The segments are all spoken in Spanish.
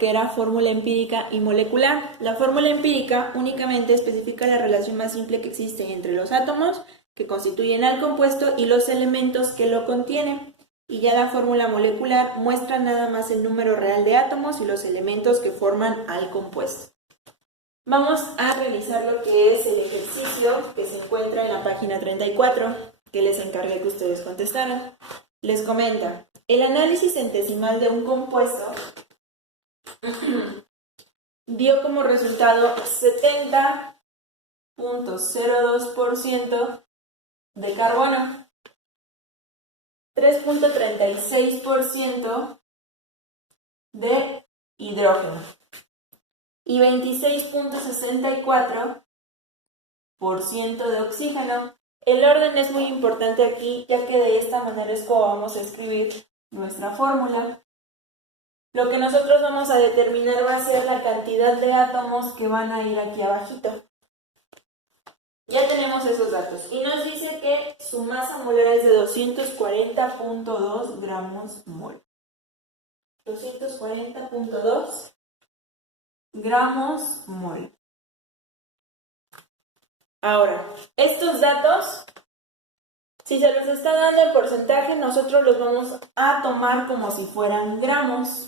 que era fórmula empírica y molecular. La fórmula empírica únicamente especifica la relación más simple que existe entre los átomos que constituyen al compuesto y los elementos que lo contienen. Y ya la fórmula molecular muestra nada más el número real de átomos y los elementos que forman al compuesto. Vamos a realizar lo que es el ejercicio que se encuentra en la página 34, que les encargué que ustedes contestaran. Les comenta, el análisis centesimal de un compuesto dio como resultado 70.02% de carbono, 3.36% de hidrógeno y 26.64% de oxígeno. El orden es muy importante aquí, ya que de esta manera es como vamos a escribir nuestra fórmula. Lo que nosotros vamos a determinar va a ser la cantidad de átomos que van a ir aquí abajito. Ya tenemos esos datos. Y nos dice que su masa molar es de 240.2 gramos mol. 240.2 gramos mol. Ahora, estos datos, si se los está dando en porcentaje, nosotros los vamos a tomar como si fueran gramos.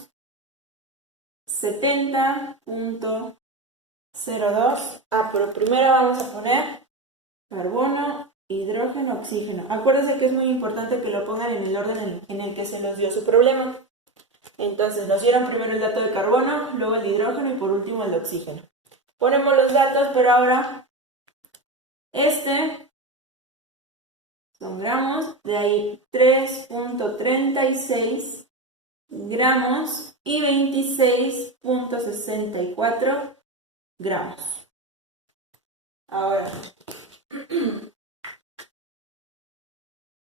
70.02. Pero primero vamos a poner carbono, hidrógeno, oxígeno. Acuérdense que es muy importante que lo pongan en el orden en el que se nos dio su problema. Entonces nos dieron primero el dato de carbono, luego el de hidrógeno y por último el de oxígeno. Ponemos los datos, pero ahora son gramos, de ahí 3.36 gramos y 26.64 gramos. Ahora,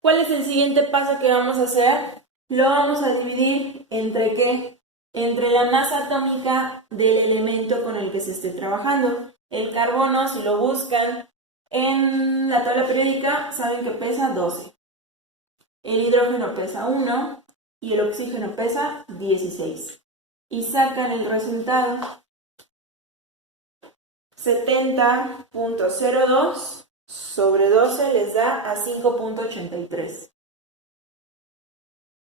¿cuál es el siguiente paso que vamos a hacer? Lo vamos a dividir ¿entre qué? Entre la masa atómica del elemento con el que se esté trabajando. El carbono, si lo buscan en la tabla periódica, saben que pesa 12. El hidrógeno pesa 1 y el oxígeno pesa 16. Y sacan el resultado. 70.02 sobre 12 les da a 5.83.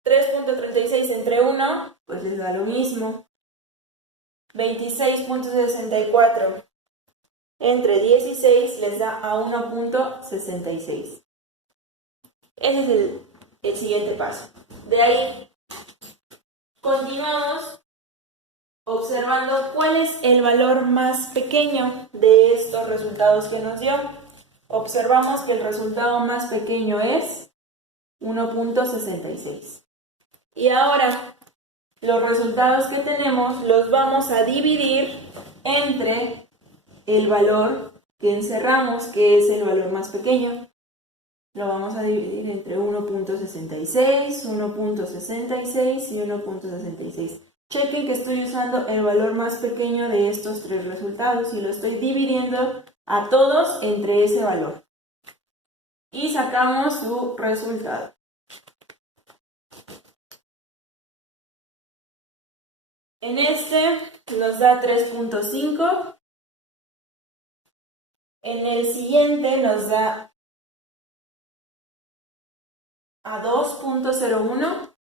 3.36 entre 1, pues les da lo mismo. 26.64 entre 16 les da a 1.66. Ese es el siguiente paso. De ahí continuamos observando cuál es el valor más pequeño de estos resultados que nos dio. Observamos que el resultado más pequeño es 1.66. Y ahora los resultados que tenemos los vamos a dividir entre el valor que encerramos, que es el valor más pequeño. Lo vamos a dividir entre 1.66, 1.66 y 1.66. Chequen que estoy usando el valor más pequeño de estos tres resultados y lo estoy dividiendo a todos entre ese valor. Y sacamos su resultado. En este nos da 3.5. En el siguiente nos da a 2.01.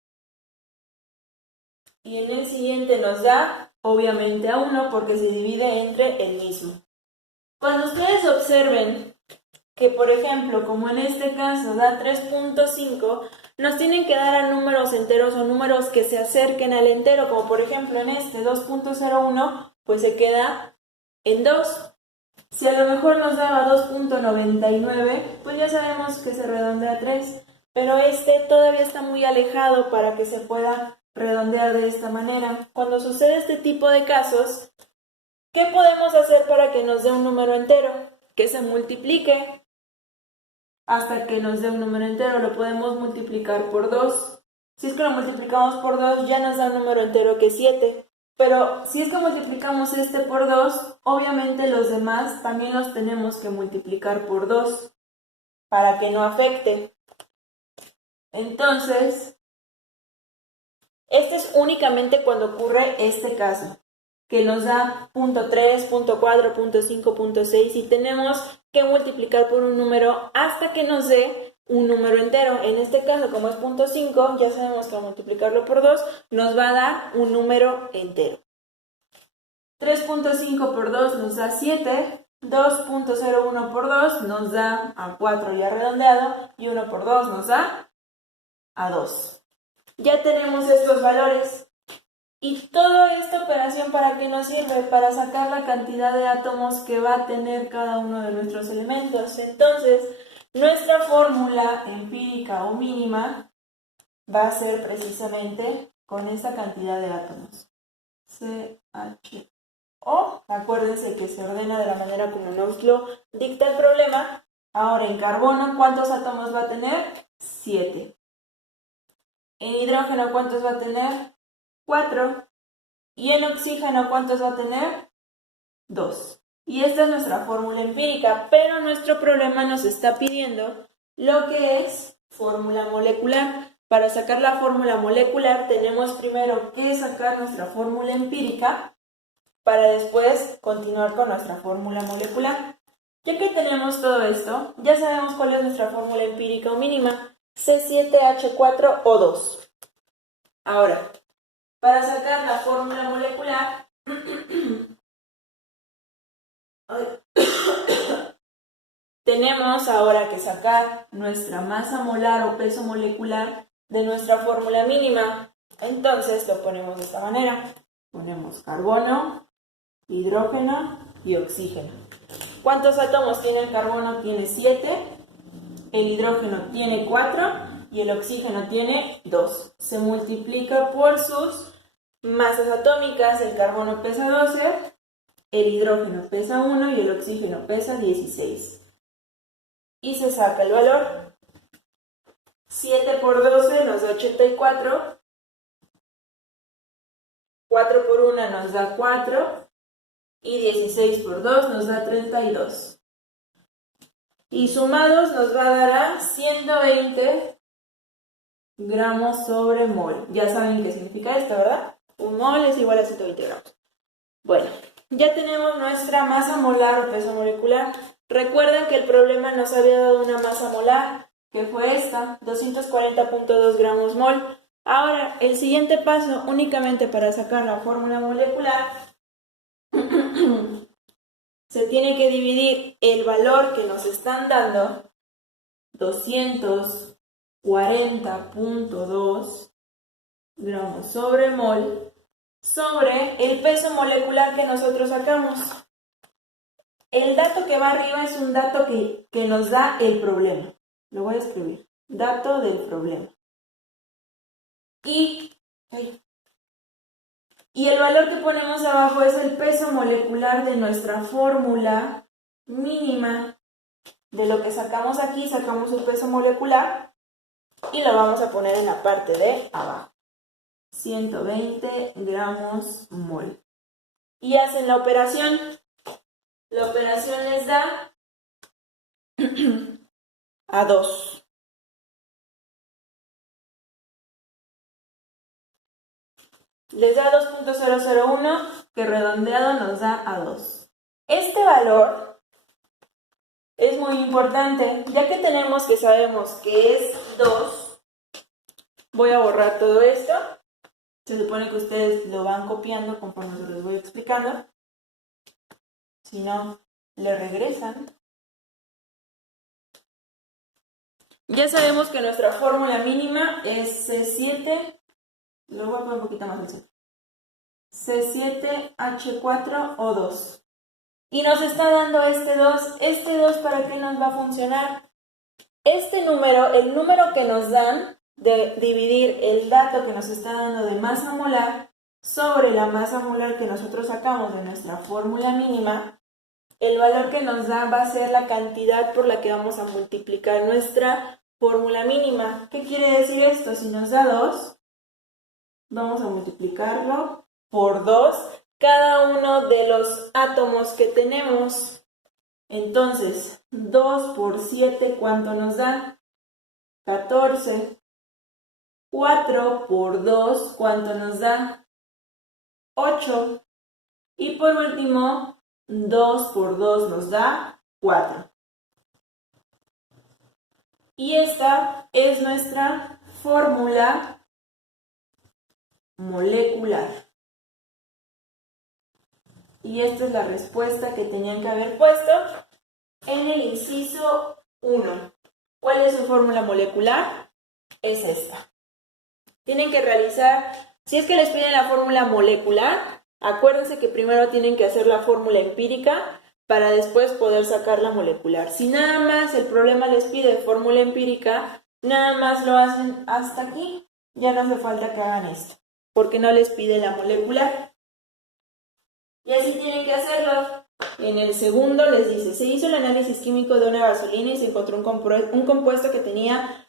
Y en el siguiente nos da, obviamente, a 1 porque se divide entre el mismo. Cuando ustedes observen que, por ejemplo, como en este caso da 3.5, nos tienen que dar a números enteros o números que se acerquen al entero, como por ejemplo en este 2.01, pues se queda en 2. Si a lo mejor nos daba 2.99, pues ya sabemos que se redondea a 3, pero este todavía está muy alejado para que se pueda redondear de esta manera. Cuando sucede este tipo de casos, ¿qué podemos hacer para que nos dé un número entero? Que se multiplique hasta que nos dé un número entero. Lo podemos multiplicar por 2. Si es que lo multiplicamos por 2, ya nos da un número entero que es 7. Pero si es que multiplicamos este por 2, obviamente los demás también los tenemos que multiplicar por 2 para que no afecte. Entonces, Este es únicamente cuando ocurre este caso, que nos da punto 3, punto 4, punto 5, punto 6 y tenemos que multiplicar por un número hasta que nos dé un número entero. En este caso, como es punto 5, ya sabemos que al multiplicarlo por 2 nos va a dar un número entero. 3.5 por 2 nos da 7, 2.01 por 2 nos da a 4 ya redondeado y 1 por 2 nos da a 2. Ya tenemos estos valores. ¿Y toda esta operación para qué nos sirve? Para sacar la cantidad de átomos que va a tener cada uno de nuestros elementos. Entonces, nuestra fórmula empírica o mínima va a ser precisamente con esta cantidad de átomos. CHO, acuérdense que se ordena de la manera como nos lo dicta el problema. Ahora, en carbono, ¿cuántos átomos va a tener? 7. En hidrógeno, ¿cuántos va a tener? 4. Y en oxígeno, ¿cuántos va a tener? 2. Y esta es nuestra fórmula empírica, pero nuestro problema nos está pidiendo lo que es fórmula molecular. Para sacar la fórmula molecular tenemos primero que sacar nuestra fórmula empírica para después continuar con nuestra fórmula molecular. Ya que tenemos todo esto, ya sabemos cuál es nuestra fórmula empírica o mínima, C7H4O2. Ahora, para sacar la fórmula molecular, tenemos ahora que sacar nuestra masa molar o peso molecular de nuestra fórmula mínima. Entonces lo ponemos de esta manera. Ponemos carbono, hidrógeno y oxígeno. ¿Cuántos átomos tiene el carbono? Tiene 7. El hidrógeno tiene 4. Y el oxígeno tiene 2. Se multiplica por sus masas atómicas. El carbono pesa 12, el hidrógeno pesa 1 y el oxígeno pesa 16. Y se saca el valor. 7 por 12 nos da 84. 4 por 1 nos da 4. Y 16 por 2 nos da 32. Y sumados nos va a dar a 120 gramos sobre mol. Ya saben qué significa esto, ¿verdad? Un mol es igual a 120 gramos. Bueno, ya tenemos nuestra masa molar o peso molecular. Recuerden que el problema nos había dado una masa molar, que fue esta, 240.2 gramos mol. Ahora, el siguiente paso, únicamente para sacar la fórmula molecular, se tiene que dividir el valor que nos están dando, 240.2 gramos sobre mol, sobre el peso molecular que nosotros sacamos. El dato que va arriba es un dato que nos da el problema. Lo voy a escribir. Dato del problema. Y el valor que ponemos abajo es el peso molecular de nuestra fórmula mínima. De lo que sacamos aquí, sacamos el peso molecular y lo vamos a poner en la parte de abajo. 120 gramos mol. Y hacen la operación. La operación les da a 2. Les da 2.001, que redondeado nos da a 2. Este valor es muy importante, ya que tenemos que sabemos que es 2. Voy a borrar todo esto. Se supone que ustedes lo van copiando conforme se los voy explicando. Si no, le regresan. Ya sabemos que nuestra fórmula mínima es C7. Lo voy a poner un poquito más al centro. C7H4O2. Y nos está dando este 2. ¿Este 2 para qué nos va a funcionar? Este número, el número que nos dan de dividir el dato que nos está dando de masa molar sobre la masa molar que nosotros sacamos de nuestra fórmula mínima, el valor que nos da va a ser la cantidad por la que vamos a multiplicar nuestra fórmula mínima. ¿Qué quiere decir esto? Si nos da 2, vamos a multiplicarlo por 2 cada uno de los átomos que tenemos. Entonces, 2 por 7, ¿cuánto nos da? 14. 4 por 2, ¿cuánto nos da? 8. Y por último, 2 por 2 nos da 4. Y esta es nuestra fórmula molecular. Y esta es la respuesta que tenían que haber puesto en el inciso 1. ¿Cuál es su fórmula molecular? Es esta. Tienen que realizar, si es que les piden la fórmula molecular, acuérdense que primero tienen que hacer la fórmula empírica para después poder sacar la molecular. Si nada más el problema les pide fórmula empírica, nada más lo hacen hasta aquí, ya no hace falta que hagan esto, porque no les pide la molecular. Y así tienen que hacerlo. En el segundo les dice, se hizo el análisis químico de una gasolina y se encontró un compuesto que tenía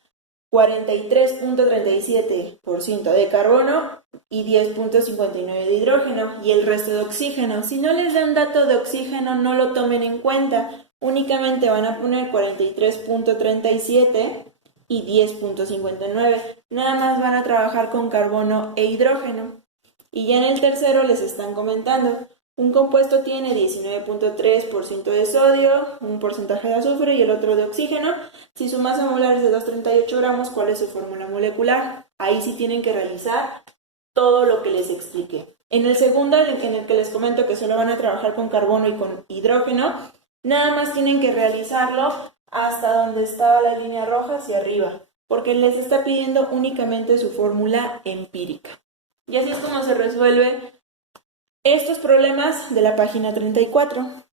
43.37% de carbono y 10.59% de hidrógeno y el resto de oxígeno. Si no les dan dato de oxígeno, no lo tomen en cuenta. Únicamente van a poner 43.37 y 10.59. Nada más van a trabajar con carbono e hidrógeno. Y ya en el tercero les están comentando, un compuesto tiene 19.3% de sodio, un porcentaje de azufre y el otro de oxígeno. Si su masa molar es de 238 gramos, ¿cuál es su fórmula molecular? Ahí sí tienen que realizar todo lo que les expliqué. En el segundo, en el que les comento que solo van a trabajar con carbono y con hidrógeno, nada más tienen que realizarlo hasta donde estaba la línea roja hacia arriba, porque les está pidiendo únicamente su fórmula empírica. Y así es como se resuelve estos problemas de la página 34.